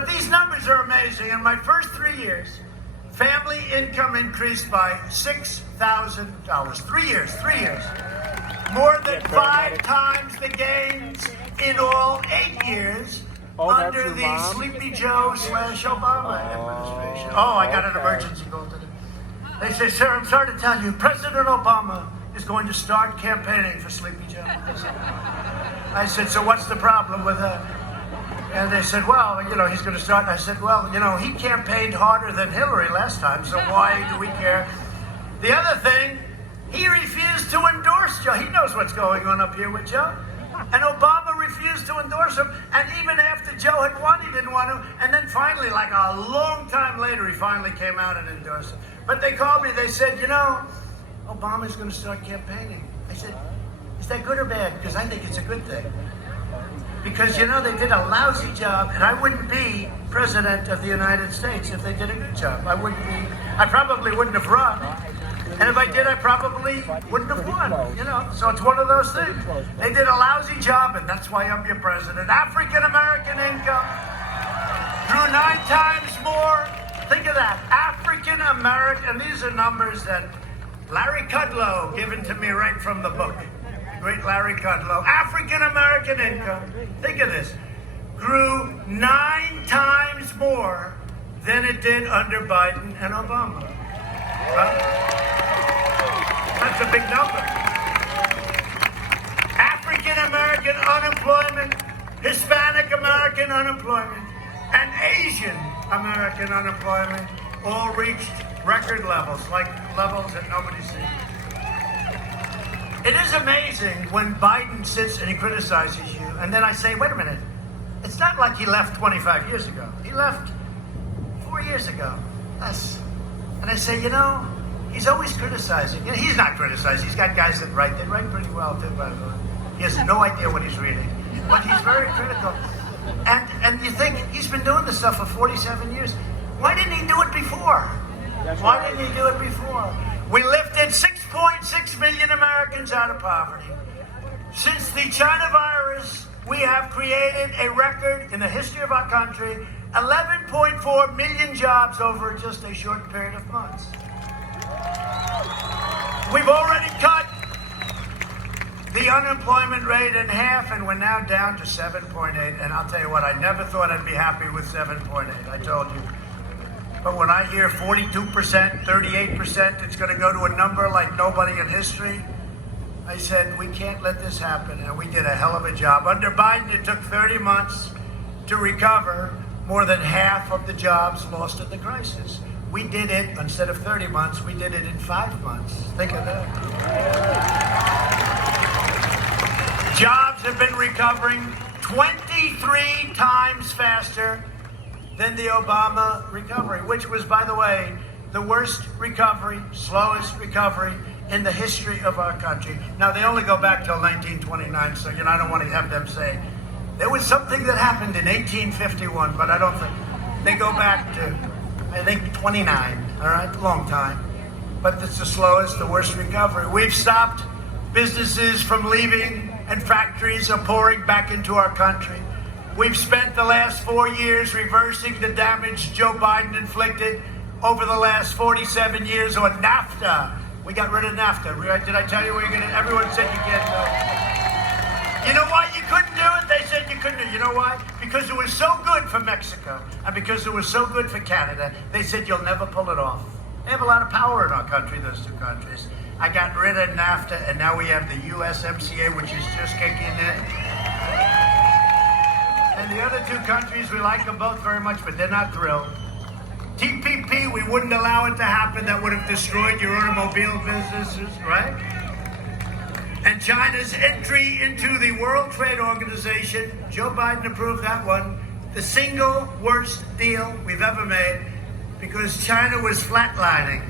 But these numbers are amazing. In my first 3 years, family income increased by $6,000. 3 years. More than 5 times the gains in all 8 years under the Sleepy Joe / Obama administration. Oh, I got an emergency call today. They say, sir, I'm sorry to tell you, President Obama is going to start campaigning for Sleepy Joe. I said, so what's the problem with that? And they said, well, he's going to start. And I said, well, he campaigned harder than Hillary last time, so why do we care? The other thing, he refused to endorse Joe. He knows what's going on up here with Joe. And Obama refused to endorse him. And even after Joe had won, he didn't want to. And then finally, like a long time later, he finally came out and endorsed him. But they called me. They said, Obama's going to start campaigning. I said, is that good or bad? Because I think it's a good thing. Because, they did a lousy job, and I wouldn't be president of the United States if they did a good job. I probably wouldn't have run. And if I did, I probably wouldn't have won, So it's one of those things. They did a lousy job, and that's why I'm your president. African-American income grew 9 times more. Think of that. African-American, and these are numbers that Larry Kudlow given to me right from the book. Great Larry Kudlow. African-American income, think of this, grew 9 times more than it did under Biden and Obama. That's a big number. African-American unemployment, Hispanic-American unemployment, and Asian-American unemployment all reached record levels, like levels that nobody's seen. It is amazing when Biden sits and he criticizes you, and then I say, wait a minute, it's not like he left 25 years ago. He left 4 years ago. And I say, he's always criticizing. He's not criticizing. He's got guys that write. They write pretty well, too, by the way. He has no idea what he's reading. But he's very critical. And you think, he's been doing this stuff for 47 years. Why didn't he do it before? Why didn't he do it before? We lifted 6.6 million Americans out of poverty. Since the China virus, we have created a record in the history of our country, 11.4 million jobs over just a short period of months. We've already cut the unemployment rate in half, and we're now down to 7.8. And I'll tell you what, I never thought I'd be happy with 7.8. I told you. But when I hear 42%, 38%, it's going to go to a number like nobody in history, I said, we can't let this happen. And we did a hell of a job. Under Biden, it took 30 months to recover more than half of the jobs lost in the crisis. We did it, instead of 30 months, we did it in 5 months. Think of that. Jobs have been recovering 23 times faster than the Obama recovery, which was, by the way, the worst recovery, slowest recovery in the history of our country. Now, they only go back till 1929, so I don't want to have them say, there was something that happened in 1851, but I don't think. They go back to, I think, 29, all right? Long time. But it's the slowest, the worst recovery. We've stopped businesses from leaving, and factories are pouring back into our country. We've spent the last 4 years reversing the damage Joe Biden inflicted over the last 47 years on NAFTA. We got rid of NAFTA. Right? Did I tell you everyone said you can't do it. You know why you couldn't do it? They said you couldn't do it. You know why? Because it was so good for Mexico, and because it was so good for Canada, they said you'll never pull it off. They have a lot of power in our country, those two countries. I got rid of NAFTA, and now we have the USMCA, which is just kicking in. And the other two countries, we like them both very much, but they're not thrilled. TPP, we wouldn't allow it to happen. That would have destroyed your automobile businesses, right? And China's entry into the World Trade Organization, Joe Biden approved that one, the single worst deal we've ever made, because China was flatlining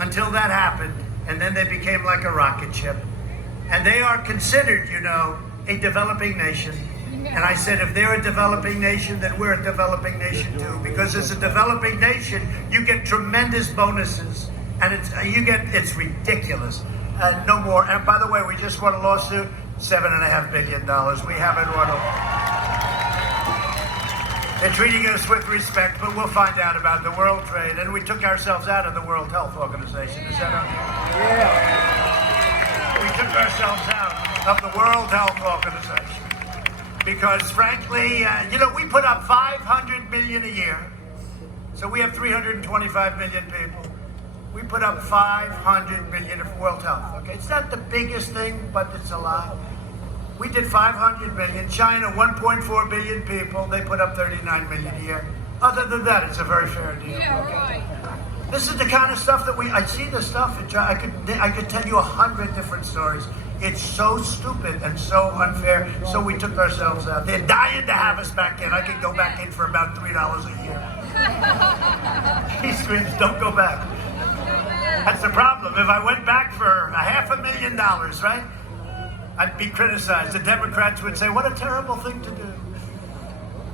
until that happened, and then they became like a rocket ship. And they are considered, a developing nation. And I said, if they're a developing nation, then we're a developing nation too. Because as a developing nation, you get tremendous bonuses. And it's ridiculous. No more. And by the way, we just won a lawsuit, $7.5 billion. We haven't won a... They're treating us with respect, but we'll find out about the World Trade. And we took ourselves out of the World Health Organization. Is that okay? Yeah. We took ourselves out of the World Health Organization because, frankly, we put up 500 million a year. So we have 325 million people. We put up 500 million of World Health. Okay, it's not the biggest thing, but it's a lot. We did 500 million. China, 1.4 billion people. They put up 39 million a year. Other than that, it's a very fair deal. Yeah, right. This is the kind of stuff that I see the stuff. I could tell you 100 different stories. It's so stupid and so unfair. So we took ourselves out. They're dying to have us back in. I could go back in for about $3 a year. He screams, "Don't go back." That's the problem. If I went back for $500,000, right? I'd be criticized. The Democrats would say, "What a terrible thing to do."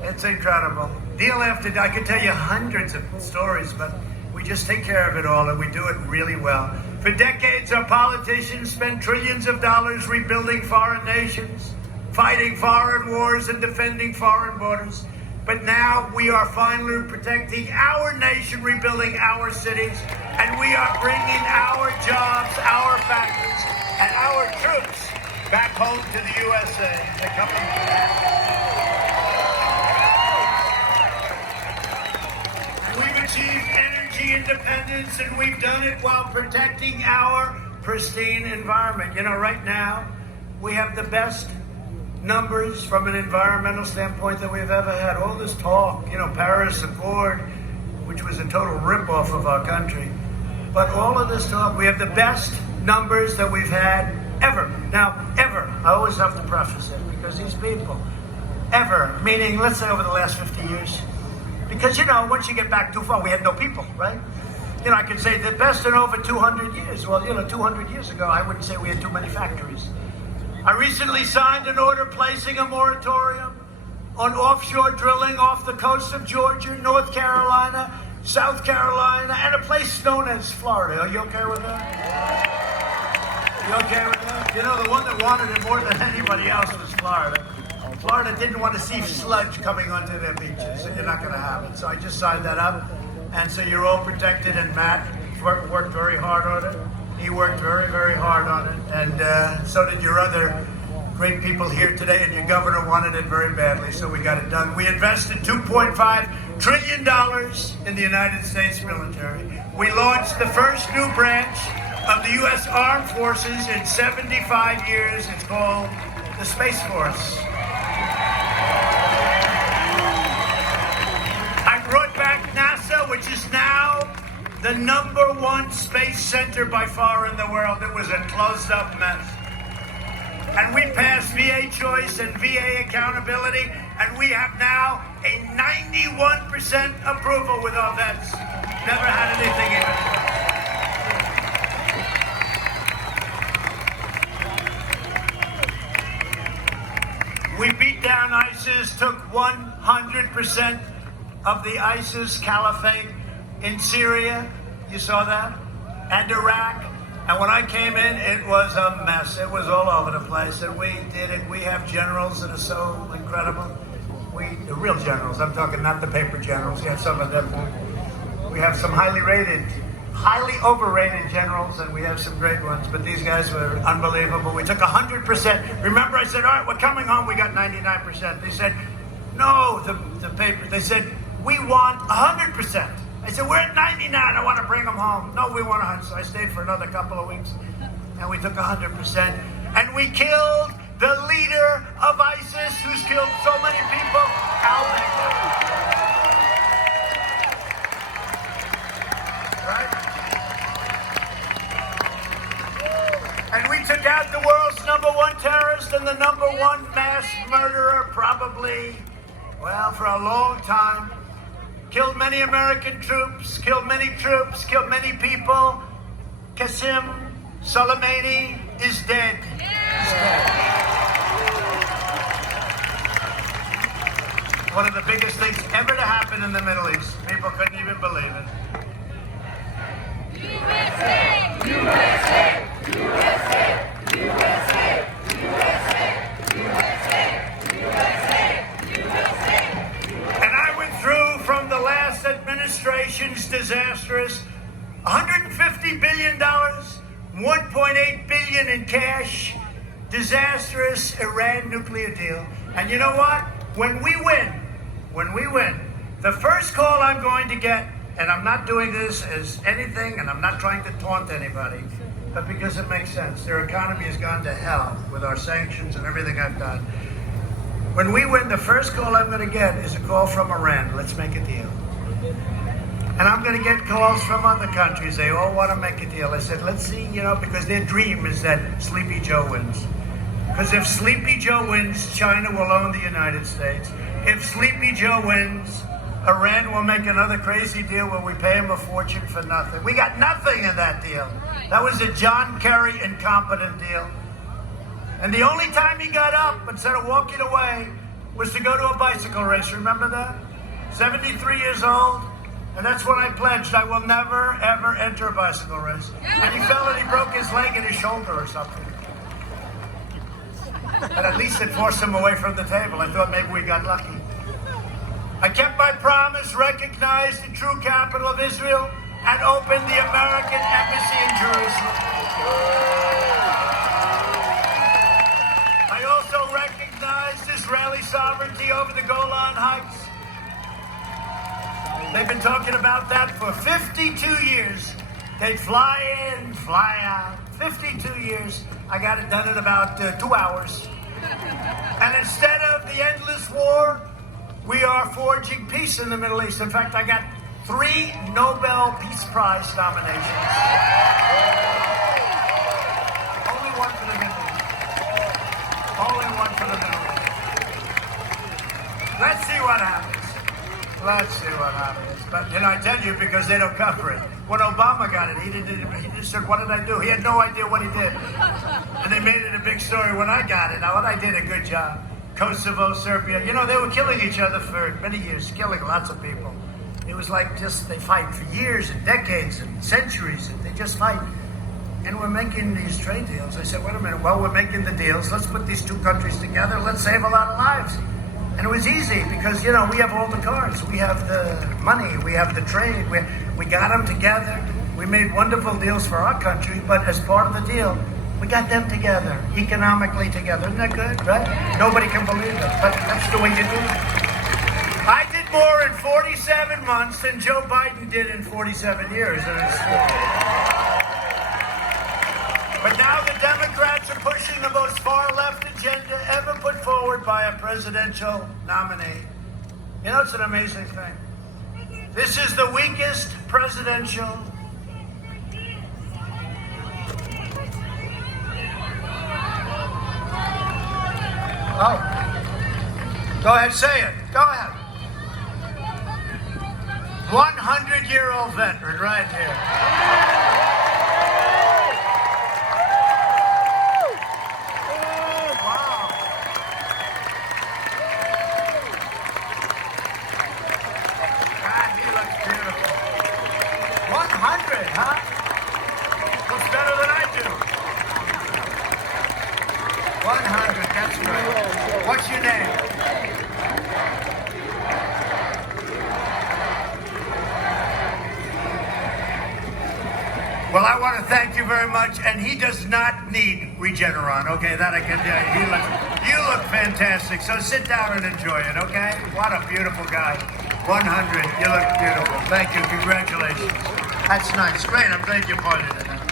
It's incredible. Deal after deal. I could tell you hundreds of stories, but we just take care of it all, and we do it really well. For decades, our politicians spent trillions of dollars rebuilding foreign nations, fighting foreign wars, and defending foreign borders. But now we are finally protecting our nation, rebuilding our cities, and we are bringing our jobs, our factories, and our troops back home to the USA. They're coming back. We've achieved energy independence, and we've done it while protecting our pristine environment. Right now, we have the best numbers from an environmental standpoint that we've ever had. All this talk, Paris Accord, which was a total rip-off of our country. But all of this talk, we have the best numbers that we've had ever. Now, ever. I always have to preface it because these people, ever, meaning, let's say over the last 50 years. Because, once you get back too far, we had no people, right? I could say the best in over 200 years. Well, 200 years ago, I wouldn't say we had too many factories. I recently signed an order placing a moratorium on offshore drilling off the coast of Georgia, North Carolina, South Carolina, and a place known as Florida. Are you okay with that? You okay with that? The one that wanted it more than anybody else was Florida. Florida didn't want to see sludge coming onto their beaches, so you're not going to have it. So I just signed that up, and so you're all protected, and Matt worked very hard on it. He worked very, very hard on it, and so did your other great people here today, and your governor wanted it very badly, so we got it done. We invested $2.5 trillion in the United States military. We launched the first new branch of the U.S. Armed Forces in 75 years. It's called the Space Force. I brought back NASA, which is now the #1 space center by far in the world. It was a closed-up mess. And we passed VA choice and VA accountability, and we have now a 91% approval with our vets. Never had anything even. We beat down ISIS, took 100% of the ISIS caliphate in Syria, you saw that, and Iraq. And when I came in, it was a mess. It was all over the place, and we did it. We have generals that are so incredible. The real generals, I'm talking not the paper generals. You have some of them. We have some highly overrated generals, and we have some great ones, but these guys were unbelievable. We took 100%. Remember, I said, all right, we're coming home. We got 99%. They said, no, the paper. They said, we want 100%. I said, we're at 99. I want to bring them home. No, we want 100. So I stayed for another couple of weeks, and we took 100%. And we killed the leader of ISIS, who's killed so many people, al-Baghdadi. Right? And we took out the world's #1 terrorist and the #1 mass murderer, probably, for a long time. Killed many American troops, killed many people. Qasem Soleimani is dead. He's dead. One of the biggest things ever to happen in the Middle East. People couldn't even believe it. USA! USA! USA! USA! USA! USA! USA! USA! And I administration's disastrous $150 billion, $1.8 billion in cash, disastrous Iran nuclear deal. And you know what? When we win, the first call I'm going to get, and I'm not doing this as anything, and I'm not trying to taunt anybody, but because it makes sense. Their economy has gone to hell with our sanctions and everything I've done. When we win, the first call I'm going to get is a call from Iran. Let's make a deal. And I'm going to get calls from other countries. They all want to make a deal. I said, let's see, because their dream is that Sleepy Joe wins. Because if Sleepy Joe wins, China will own the United States. If Sleepy Joe wins, Iran will make another crazy deal where we pay him a fortune for nothing. We got nothing in that deal. That was a John Kerry incompetent deal. And the only time he got up, instead of walking away, was to go to a bicycle race. Remember that? 73 years old. And that's when I pledged I will never, ever enter a bicycle race. And he fell and he broke his leg and his shoulder or something. But at least it forced him away from the table. I thought maybe we got lucky. I kept my promise, recognized the true capital of Israel, and opened the American Embassy in Jerusalem. I also recognized Israeli sovereignty over the Golan Heights. They've been talking about that for 52 years. They'd fly in, fly out. 52 years. I got it done in about 2 hours. And instead of the endless war, we are forging peace in the Middle East. In fact, I got 3 Nobel Peace Prize nominations. Only one for the Middle East. Only one for the Middle East. Let's see what happens. Let's see what happens. But, I tell you, because they don't cover it. When Obama got it, he just said, what did I do? He had no idea what he did. And they made it a big story when I got it. Now, what I did, a good job. Kosovo, Serbia, they were killing each other for many years, killing lots of people. It was like they fight for years and decades and centuries, and they just fight. And we're making these trade deals. I said, wait a minute, well, we're making the deals. Let's put these 2 countries together. Let's save a lot of lives. And it was easy because, we have all the cards. We have the money. We have the trade. We got them together. We made wonderful deals for our country, but as part of the deal, we got them together, economically together. Isn't that good, right? Nobody can believe it, but that's the way you do it. I did more in 47 months than Joe Biden did in 47 years. But now the Democrats are pushing the most far-left agenda ever put forward by a presidential nominee. It's an amazing thing. This is the weakest presidential. Oh. Go ahead, say it. Go ahead. 100-year-old veteran right here. Looks better than I do. 100, that's right. What's your name? Well, I want to thank you very much, and he does not need Regeneron, okay? That I can tell you. You look fantastic, so sit down and enjoy it, okay? What a beautiful guy. 100, you look beautiful. Thank you, congratulations. That's nice. Great, I'm glad you pointed it out.